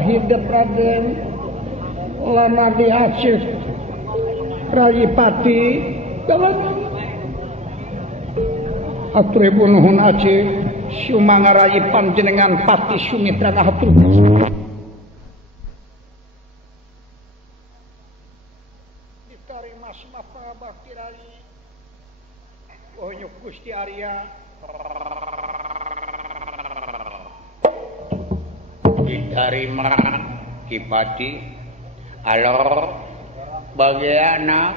Hidup Raden lama di Aceh Rayipati dalam atur nuhun Aceh sumanga rayipan jenengan Pati Sumitra hatur ditarima semapa bakti rayi ohnyuk Gusti Arya diterima Kipati alor bagaimana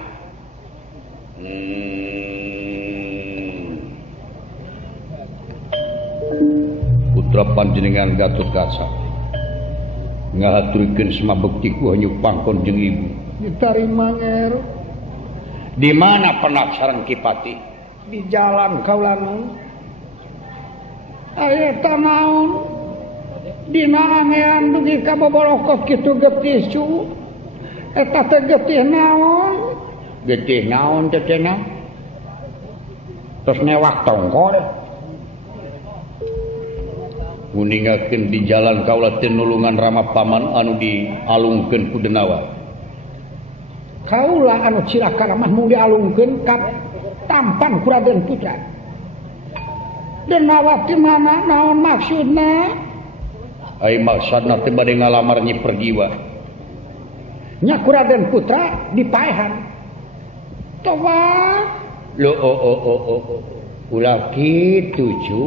putra panjenengan Gatotkaca ngahaturkeun semua bektiku hanya pangkon jeung ibu diterima nger di mana penak sareng Kipati di jalan kaulanun aya tanaon dina angean dugi ka bobolokot kitu getih cu eta teh getih naon tetena terus newak tongkol nguningakeun di jalan kaula teh nulungan Rama Paman anu dialungkeun ku Denawa kaula anu cilaka mah mung dialungkeun ka tampan ku Raden Putra Denawa di mana naon maksudna ai maksudna teh bade ngalamar Nyi Pergiwa nya ku Raden Putra dipaehan toba lo ulah kitu cu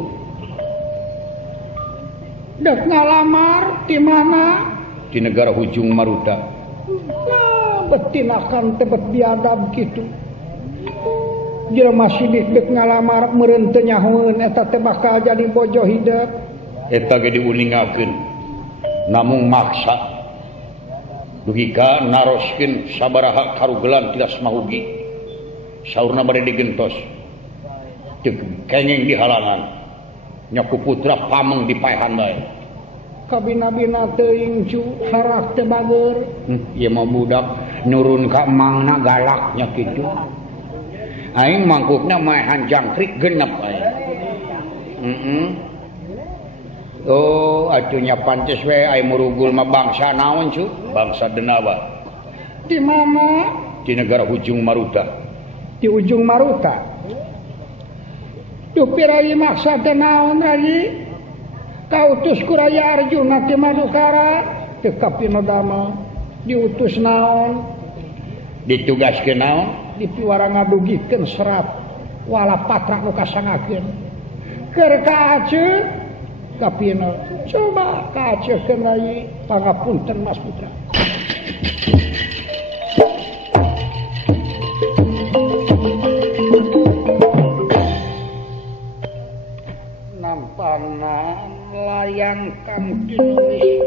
dek ngalamar di mana di negara Ujung Maruta nah betinakan tebet biadab kitu jelema sidik dek ngalamar meureun teu nyahoeun eta teh bakal jadi bojo hideuk eta ge diuningakeun namung maksa dugi ka naroskeun sabaraha karugelan tilas mahugi saurna bade digentos teu kenging dihalangan nya ku putra pameng dipaehan bae kabina-bina teuing cu harak teh bageur ieu mah budak nurun ka mangna galak nya kitu aing mangkukna maehan jangkrik genep bae oh, atunya pantes we ai murugul mah bangsa naon cu? Bangsa Denawa. Di mana? Di negara Ujung Maruta. Di Ujung Maruta. Duh pirayi maksa teh naon rayi? Kautus ku Raya Arjuna ti Madukara teu kapinodama. Diutus naon? Ditugaskeun naon? Dipiwara ngadugikeun serat wala patra nu kasangakeun. Keur ka Aceh kapina coba kacekeun rayi pangapunten Mas Putra nampana layang kang dinulis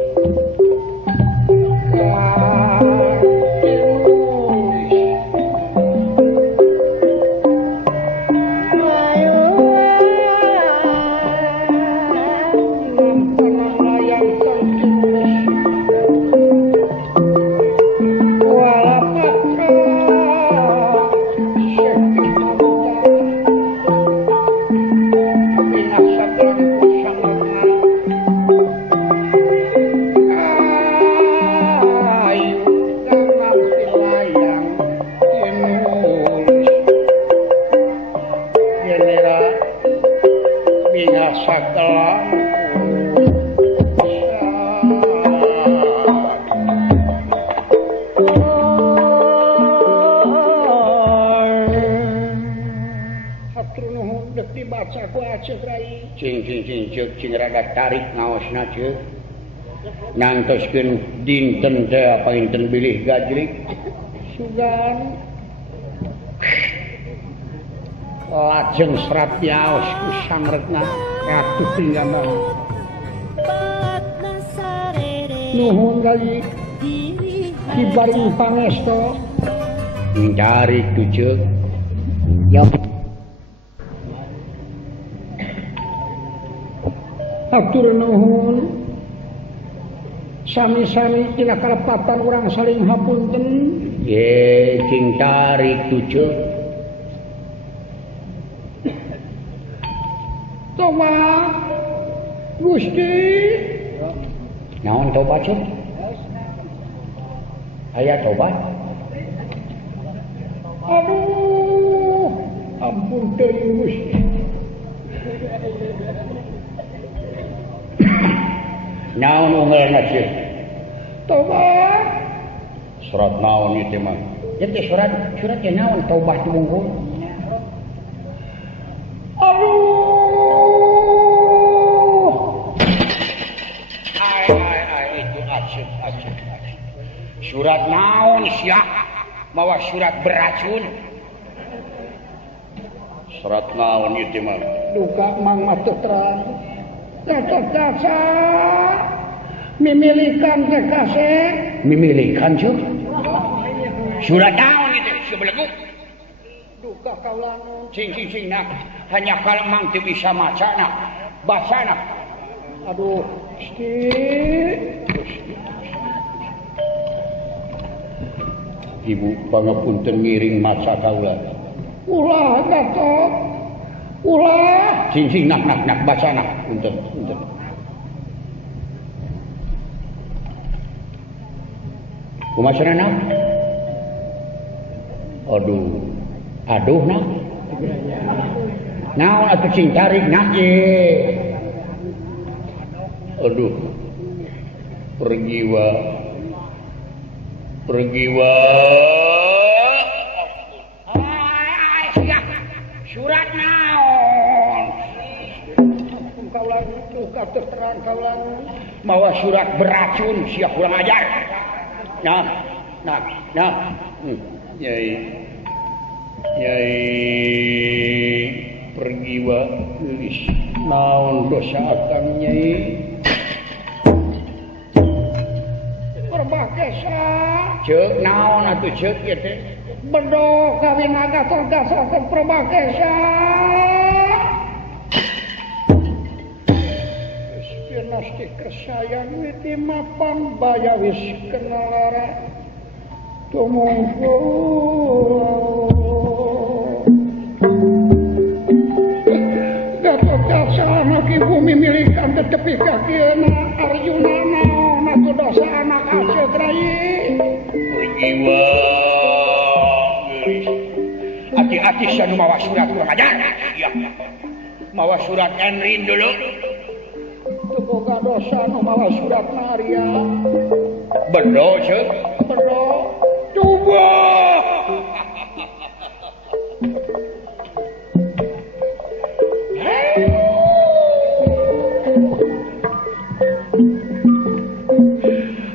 cing rada tarik ngaosna ceuk nangtoskeun dinten teh apa inten bilih gajlik sugan lajeng serat nyaos ku sangretna Ratu Pringganan nuhun kali kibaring pangesto ngcari tujuh yo atur nuhun sami-sami tina kalepatan urang saling hapunten ye cing tarik tujuh tobat Gusti naon tobat cuk aya tobat aduh ampun teuing Gusti naon ungelna cik tobat surat naon ieu mah ieu teh surat teh naon tobat tunggu aduh ai itu acik surat naon sia mawa surat beracun surat naon ieu mah duka mang mah teu terang Caca mimilikan teh kase mimilikan cuk surat naon itu sebelegu duka kaulanun cing nah hanya kalau mang teu bisa macana basana aduh Gusti Ibu pangapunten ngiring maca kaula ulah gatot ulah cing nak bacana punten kumaha nak aduh nak naon atuh cing tarik nak ye aduh pergi wa surat naon kaulan duka terang kaulan mawa surat beracun sia kurang ajar nah Nyai pergi wa geus naon dosa akang Nyai perbakesa ceuk naon atuh ceuk ieu teh bedo kawin agaton gasakeun perbakesa geus pinasti kersayang witi mapan baya wis kenal lara tumungku gatot kaca anak ibu mimilikan tetepi kakiana Arjuna naon atuh dosa anak acet rai jiwa hati-hati sanu mawa surat kurang ajar ya mawa surat Enrin dulu teu boga dosa nu mawa surat Maria bedo ceuk bedo coba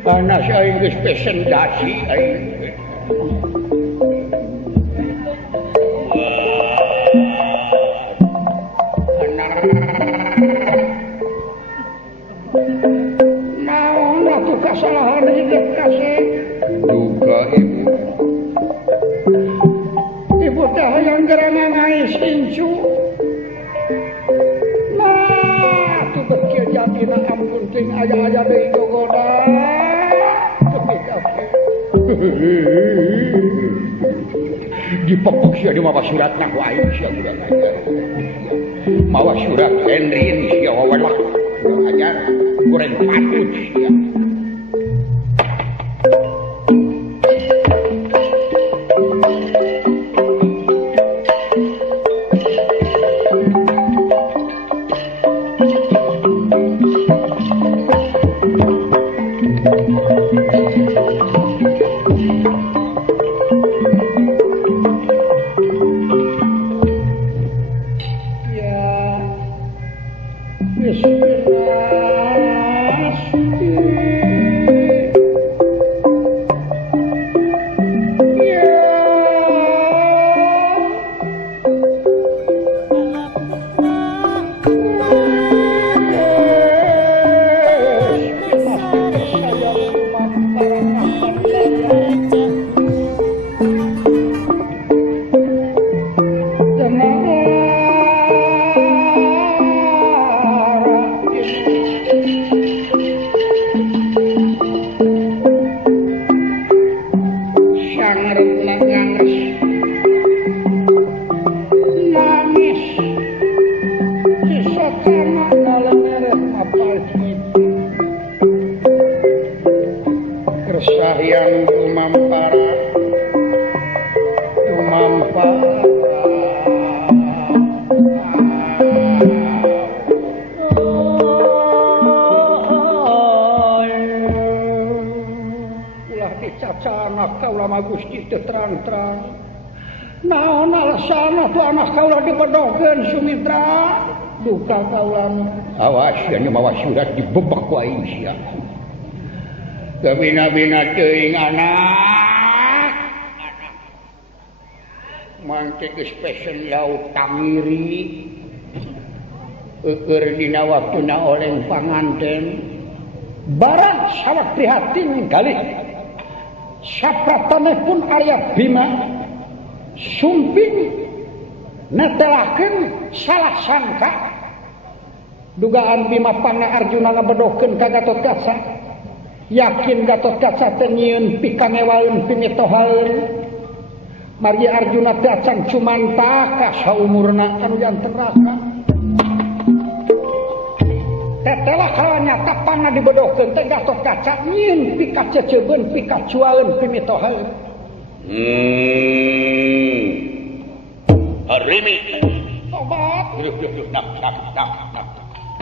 anak saya geus presentasi aing naon atuh kasalahan hidup kasih duka ibu teh hayang gerangan ngais incu nah atuh bekieu jatina ampun ting aya-aya deui gogoda tepi kaki dipepek sia di mawa suratna ku aing sia kurang ajar mawa surat Henry sia wawalah kurang ajar goreng patut sia resah yang dumampara ulah dicaca anak kaula Gusti teu terang-terang naon alasana tu anak kaula dibedogeun Sumitra duka kaula awas nya mawa surat dibebek ku aing sia kabina-bina teuing anak mangke geus pesen lauk tamiri eueur dina waktuna oleng panganten barang sawat prihatin galih sapratane pun aya Bima sumping netelakeun salah sangka dugaan Bima pana Arjuna ngabedohkeun ka Gatotkaca yakin Gatotkaca teh nyieun pikamewaeun pimitohaeun margi Arjuna teh acan cumanta ka saumurna anu janten raka tetelah kalanya tapana dibedohkeun teh Gatotkaca nyieun pikacecebeun pikacuaeun pimitohaeun Arimi obat nak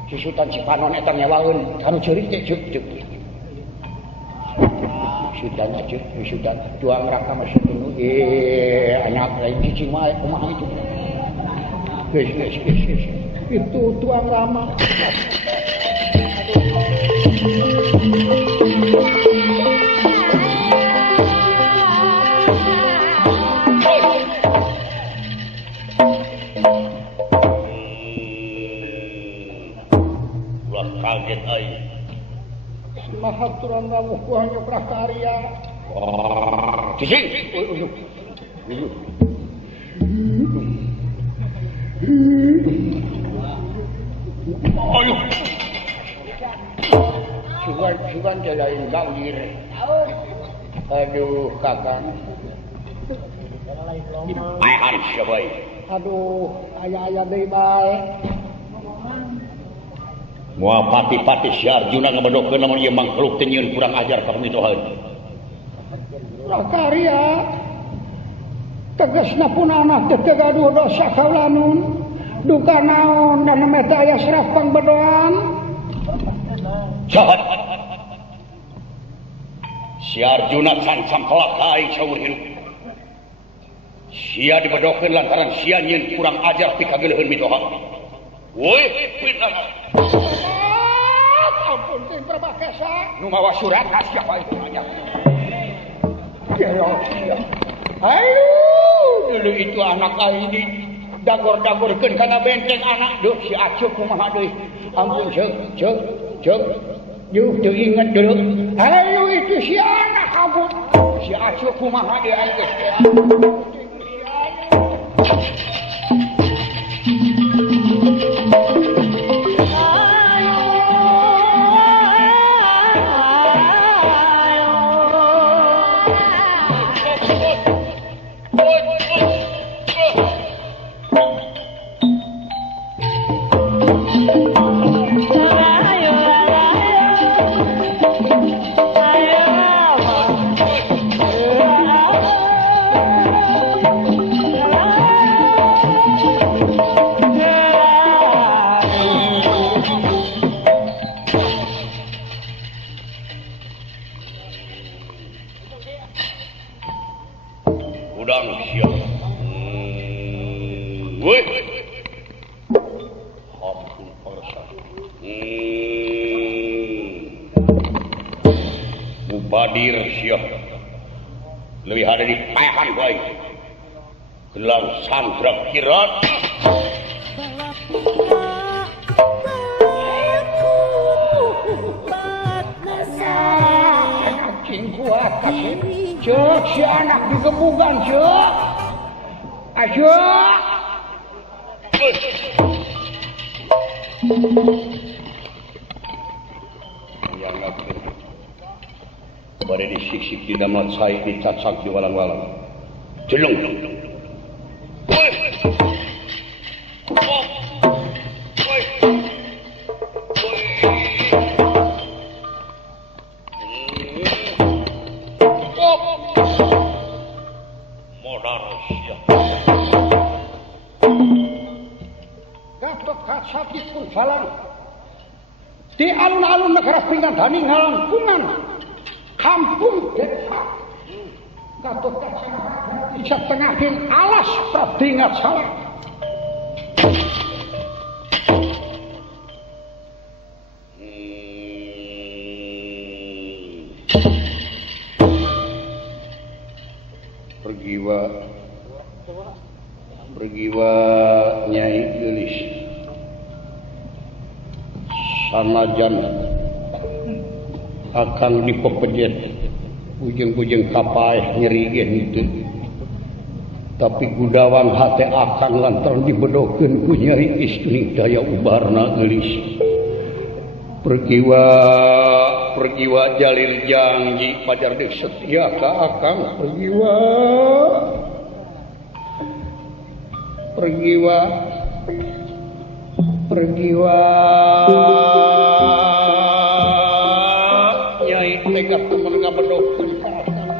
susutan Cipanon eta nyewaeun anu ceurik teh cuk sudan aja sudan tuang raka masih dulu anak lain cicing mah kumaha itu geus itu tuang rama ulah kaget aing mahaturan rawuh ku hanya prakarya cicing ayo cuman jalain gawir aduh kakang dipaehan siapa aduh ayah deui bae moal pati-pati si Arjuna ngabedokeun lamun ieu manghluk teh nyieun kurang ajar ka pamitohaeun. Prakarya tegasna pun anak teh teu gaduh dosa kaulanun duka naon dan meta aya serah pangbedoan. Jahat. Si Arjuna sancam kelak aing saumur hidup. Sia dibedokeun lantaran sia nyieun kurang ajar ti kageuleun mitoha. Woi, pindah. Ampun ting Prabakasa. Nu mawa surat siapa itu aja. Ya. Ayo, dulu itu anak aing di dagor-dagorkeun kana benteng anak. Duh si Acuk kumaha deui. Ampun ceuk. Yuh teu inget dulu. Ayo itu si anak ampun. Si Acuk kumaha deui aing geus. Mubadir siap lebih ada di paehan baik gelang sandra kirat cing kuat cek si anak digebugan cek ayo pada disik-sik di dalam saya dicacak di walang-walang jelung sabitun jalan di alun-alun negara Pingadani ngalampungan kampung desa Gatot Kaca di setengahin alas pradingat salah pergiwa Nyai Gelis sanajan akan dipepejet ujung-ujung kapaeh nyerigen itu tapi gudawan hati akan lantaran dibedokeun ku Nyai Istri daya ubarna Gelis pergiwa jalil janji pajar dek setia ka akang pergiwa Nyai tega temen ngabedokeun ka akang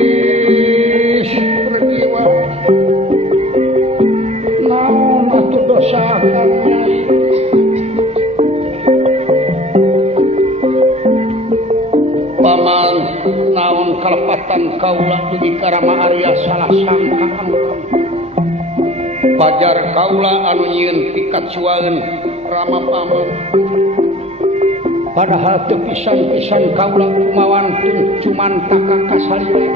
Gelis pergiwa naon atuh dosa akang Nyai paman naon kalepatan kaula dugi karama Arya salah sangka pajar kaula anu nyieun pikat suaeun rama paman padahal teu pisan-pisan kaula kumawan cuman taka kasalira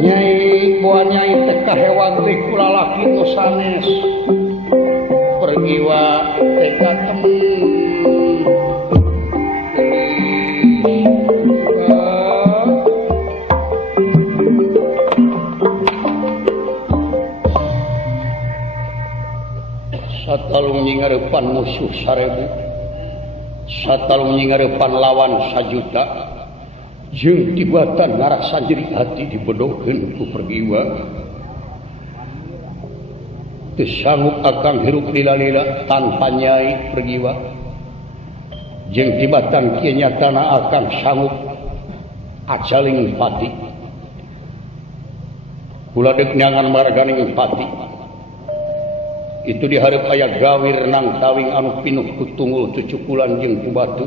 Nyai boa Nyai teh kahewag deui ku lalaki nu sanes pergiwa tega temen satalung nyingareupan musuh 1000 satalung nyingareupan lawan 1.000.000 jeung tibatan ngarasa nyeri hati dibedokeun ku pergiwa teu sanggup akang hirup lila-lila tanpa Nyai pergiwa jeung tibatan kieu nyatana akang sanggup acaling pati kula deuk neangan marganing pati itu diharap aya gawir nang tawing anu pinuh ku tunggul cucukulan jeung ku batu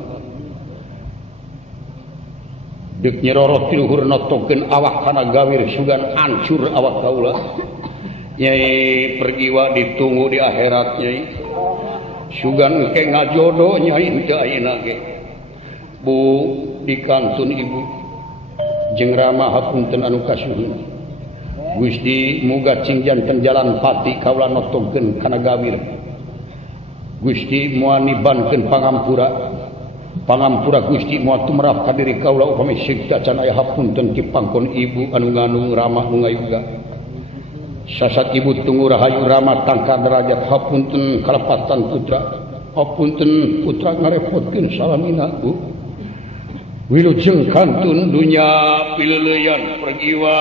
deuk nyerorot ti luhur notokeun awak kana gawir sugan ancur awak kaula Nyai pergiwa ditunggu di akhirat Nyai sugan engke ngajodo Nyai teu ayeuna ge Bu dikantun ibu jeung Rama hapunten anu kasuhun Gusti muga cing janten jalan pati kaula notokeun kana gawir Gusti moal nibankeun pangampura Gusti moal tumrap ka diri kaula upami sigta can aya hapunten ti pangkon ibu anu ngandung Rama nu ngayuga sasat ibu tunggu rahayu Rama tangka derajat hapunten kalepatan putra hapunten putra ngarepotkeun salamina Bu wilujeng kantun dunya pileuleyan pergiwa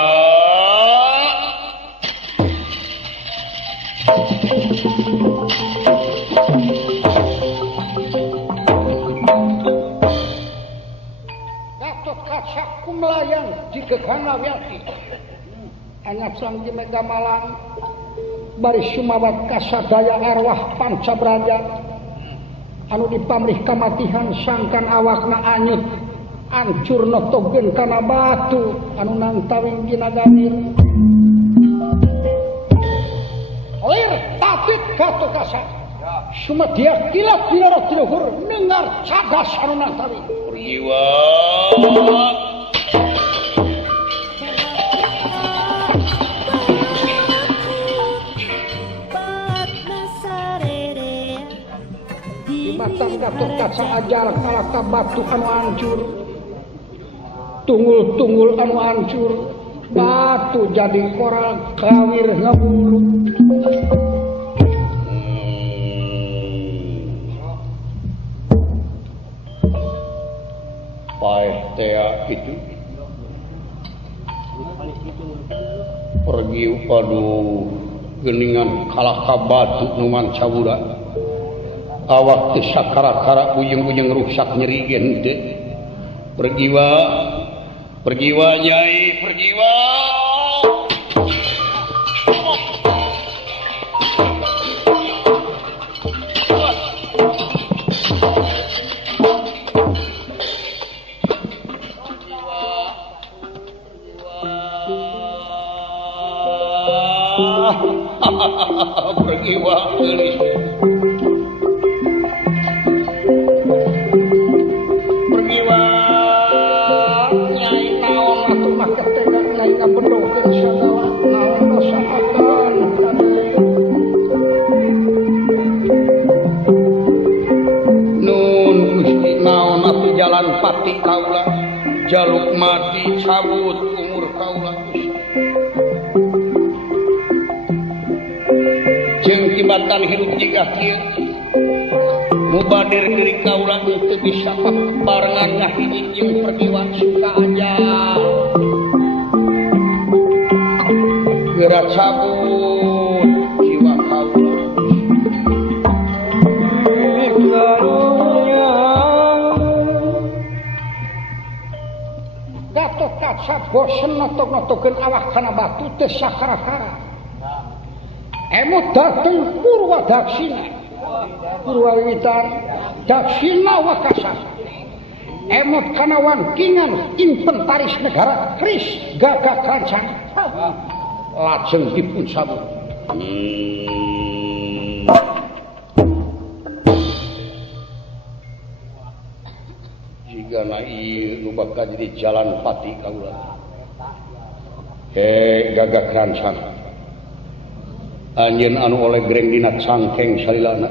Gatot Kaca kumelayan jikekana wiati anyat sang Mega Malang bari sumawat kasadaya arwah pancabraja anu dipamrih kamatihan sangkan awakna anyut ancur notogeun kana batu anu nantawing ginaganir lir tatik Gatot Kaca sumadya kilat dilorot di luhur nengar cadas anu nantawing priwa Batang Gatot Kaca ajar kalaka batu anu hancur tunggul-tunggul anu hancur batu jadi koral kawir ngabulu paeh tea itu pergi padu geningan kalaka batu nu mancabura awak teu sakara-kara ujung-ujung rusak nyerigen teu pergiwa Nyai pergiwa Pergiwa geulis. Pergiwa nyai naon atuh mah ketega nyai ngabendhokeun sagala naon dosa akan nun Gusti naon atuh jalan pati kaula jaluk mati cabut umur kaula jeung tibatan hirup jiga kieu mubadir diri kaula teu bisa barengan ngahiji jeung pergiwan suka aja gerak cabut jiwa kaula Gatot Kaca bosen notok-notokeun awak kana batu teu sakara-kara emot dateng Purwa Daksina Purwawiwitan Daksina Wakasa emot kana wangkingan inventaris negara Kris Gagak Rancang lajeng dipun sabut jigana ieu nu bakal jadi jalan pati kaula Gagak Rancang anjeun anu oleh greng dina cangkeng salilana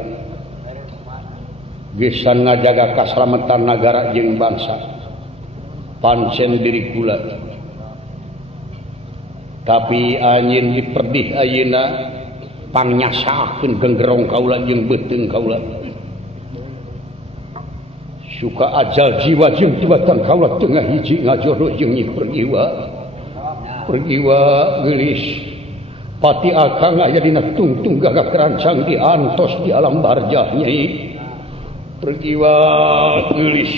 gesan ngajaga kaslametan nagara jeung bangsa pancen diri kula tapi anjeun diperdih ayeuna pangnyasakeun genggerong kaula jeung beuteung kaula suka ajal jiwa jeung tibatan kaula tengah hiji ngajodoh jeung Nyi Pergiwa geulis pati akang aya dina tungtung Gagak Rancang diantos di alam barjah Nyai Pergiwa geulis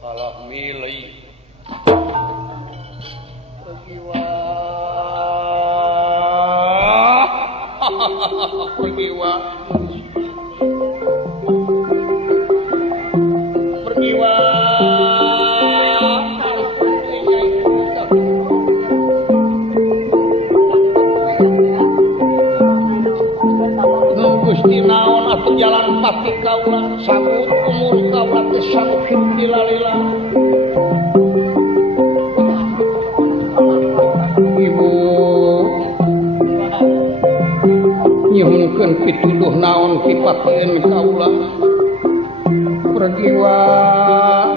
alah milih Pergiwa Gusti naon atuh jalan pati kaula sabut umur kaula teh sabut hidup lila-lila Ibu nyuhunkeun pituduh naon kipatieun kaula Pergiwa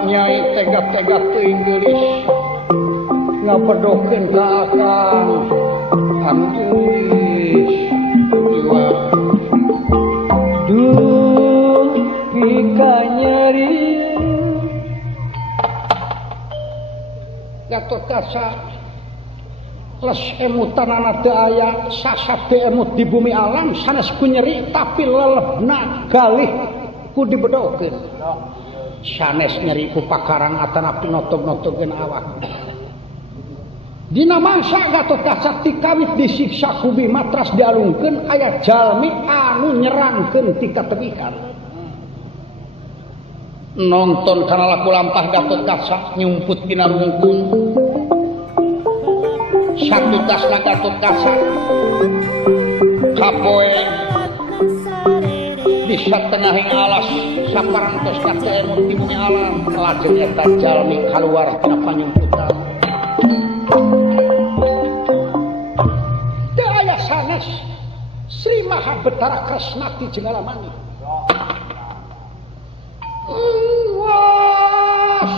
Nyai tega-tega teuing geulis ngabedohkeun ka akang anu tulis Pergiwa duh pika nyeri Gatot Kaca les emutanana teu aya sasabde emut di bumi alam sanes ku nyeri tapi lelebna galih ku dibedokeun sanes nyeri ku pakarang atanapi notog-notogeun awak dina mangsa Gatot Kaca tikawit disiksa ku Bima teras dialungkeun aya jalmi anu nyerangkeun ti katebikan nonton kana laku lampah Gatot Kaca nyumput dina mungkun satu tasna Gatot Kaca kapoe bisa tengahing alas saparantos kata emut di bumi alam lajeng eta jalmi kaluar tina panyumputan teu aya sanes Sri Maha Betara Kresnati jeung alamani was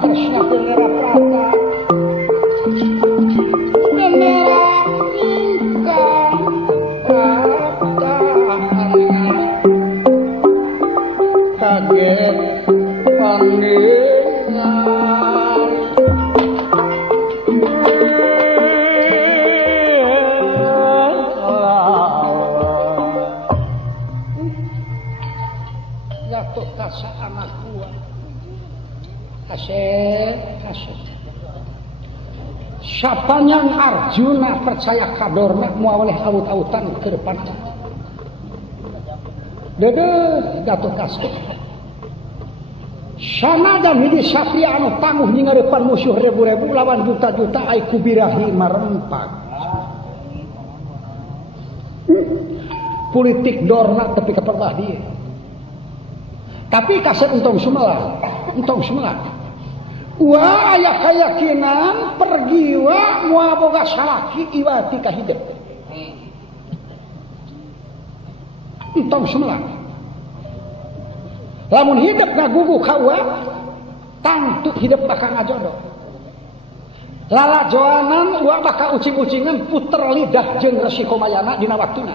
tresna Genera Prata Genera ingkang Prata kaget panggilan Gatot Kaca anak buah Kasih sapanyang Arjuna percaya kadorna moal oleh aut-autan ke depan dede Gatot Kaca sanajan hiji satria anu tangguh nyingeurepan musuh ribu-ribu lawan juta-juta ai kubirahi marempak politik dorna tepi ka perbah dieu tapi kasih entong sumelang wah aya keyakinan pergi wa moal boga salaki iwati ka hideep entong sumelang lamun hideep ngagugu ka wa tangtu hideep bakal ngajodoh lalajoanan wa bakal ucing-ucingan puter lidah jeung Resi Komayana dina waktuna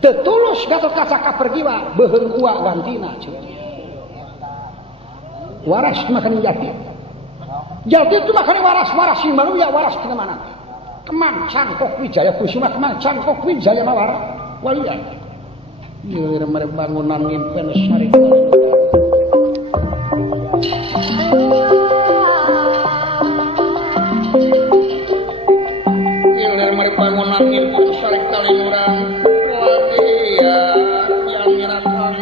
teu tulus Gatot Kaca ka pergi wa beuheung wa gantina waras makan jati itu makan waras sing baru ya waras tengah mana keman Cangkok Wijaya Kusuma keman Cangkok Wijaya Mawar walia ieu mere bangunan ngimpen sari ieu mere bangunan ngimpen sari kalinuran walia yang ngeratang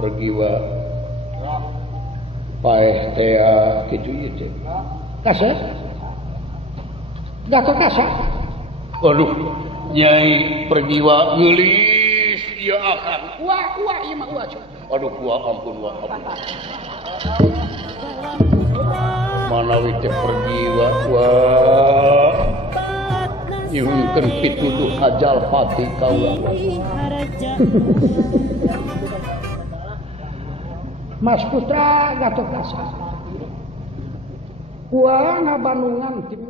pergiwa paeh tea kitu ieu teh Kaca Gatot Kaca aduh Nyai pergiwa geulis ieu akan wah ieu mah wah aduh wah ampun manawi teh pergiwa wah nyuhunkeun pituduh hajal pati kaula Mas Putra Gatot Kaca. Wah ngabandungan tim